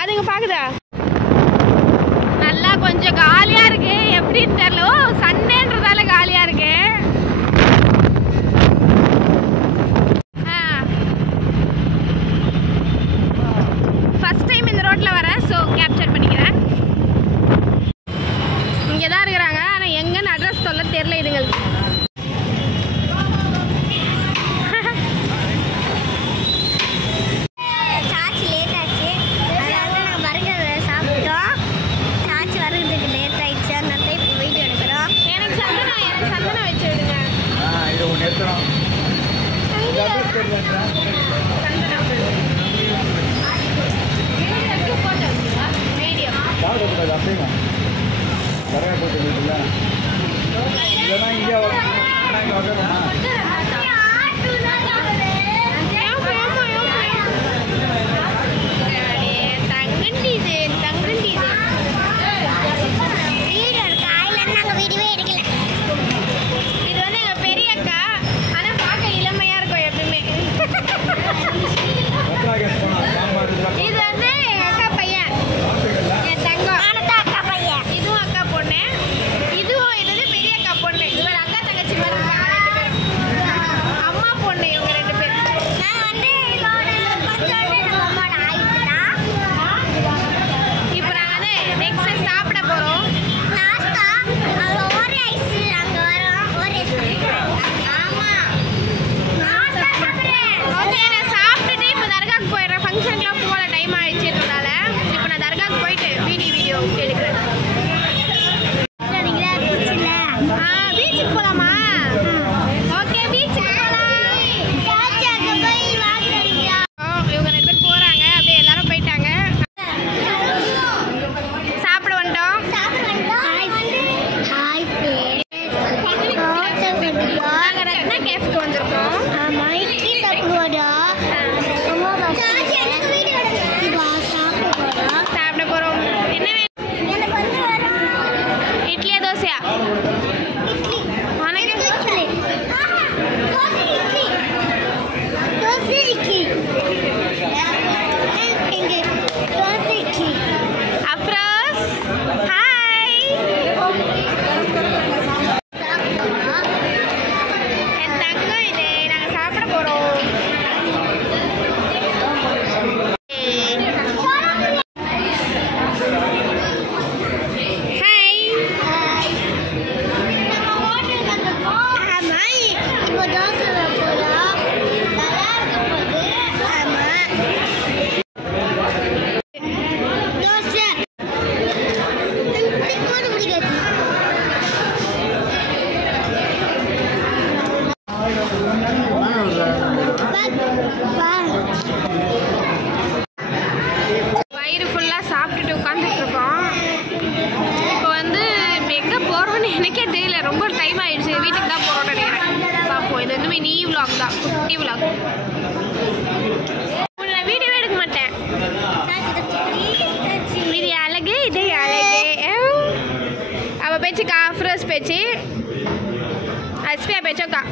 அதுங்க பாக்குதா நல்லா கொஞ்சம் காலியா இருக்கு எப்படின்னு தெரியல சண்டேன்றதால காலியா இருக்கு ஃபர்ஸ்ட் டைம் இந்த ரோட்ல வரேன் ஸோ கேப்சர் பண்ணிக்கிறேன் இங்கே தான் இருக்கிறாங்க ஆனால் எங்கன்னு அட்ரஸ் சொல்ல தெரியல இதுங்களுக்கு வயிறு ஃபுல்லாக சாப்பிட்டுட்டு உட்காந்துட்டு இருக்கோம். இப்போ வந்து எங்கே போகிறோன்னு எனக்கே தெரியல, ரொம்ப டைம் ஆயிடுச்சு. வீட்டுக்கு தான் போகிறோம்னு நினைக்கிறேன். பார்ப்போம். இது வந்து நீ விலாக் தான், குட்டி விலாக். நான் வீடியோவே எடுக்க மாட்டேன். இது அழகு, இது அழகு. அவள் பேச்சுக்கா ஃப்ரெஷ் பேச்சு, அஸ்பியா பேச்சோக்கா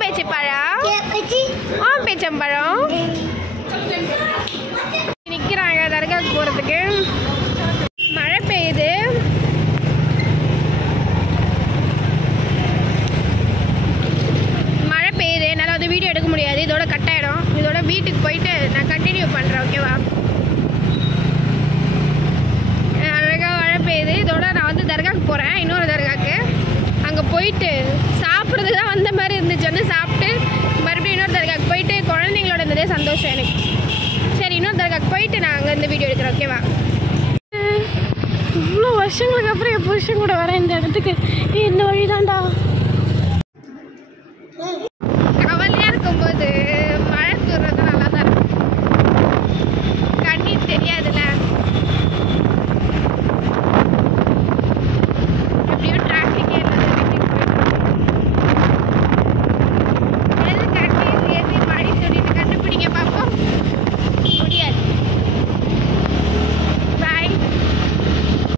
பேச்சு பழம் பேச்சம்பழம் நிற்கிறாங்க தர்காவுக்கு போகிறதுக்கு. மழை பெய்யுது. மழை பெய்யுது, என்னால் வந்து வீடியோ எடுக்க முடியாது. இதோட கட் ஆகிடும். இதோட வீட்டுக்கு போயிட்டு நான் கண்டினியூ பண்ணுறேன். ஓகேவா? அழகாக மழை பெய்யுது. இதோட நான் வந்து தர்காவுக்கு போகிறேன், இன்னொரு தர்காவுக்கு. அங்கே போயிட்டு சாப்பிட்றது தான் வந்த மாதிரி இருந்துச்சு. வந்து சாப்பிட்டு மறுபடியும் இன்னொரு தர்காவுக்கு போயிட்டு குழந்தைங்களோட இருந்ததே சந்தோஷம் எனக்கு. சரி, இன்னொரு தர்காவுக்கு போயிட்டு நான் அங்கே இந்த வீடியோ எடுக்கிறேன். ஓகேவா? இவ்வளோ வருஷங்களுக்கு அப்புறம் என் புருஷன் கூட வரேன் இந்த இடத்துக்கு. இந்த வழி தான்டா.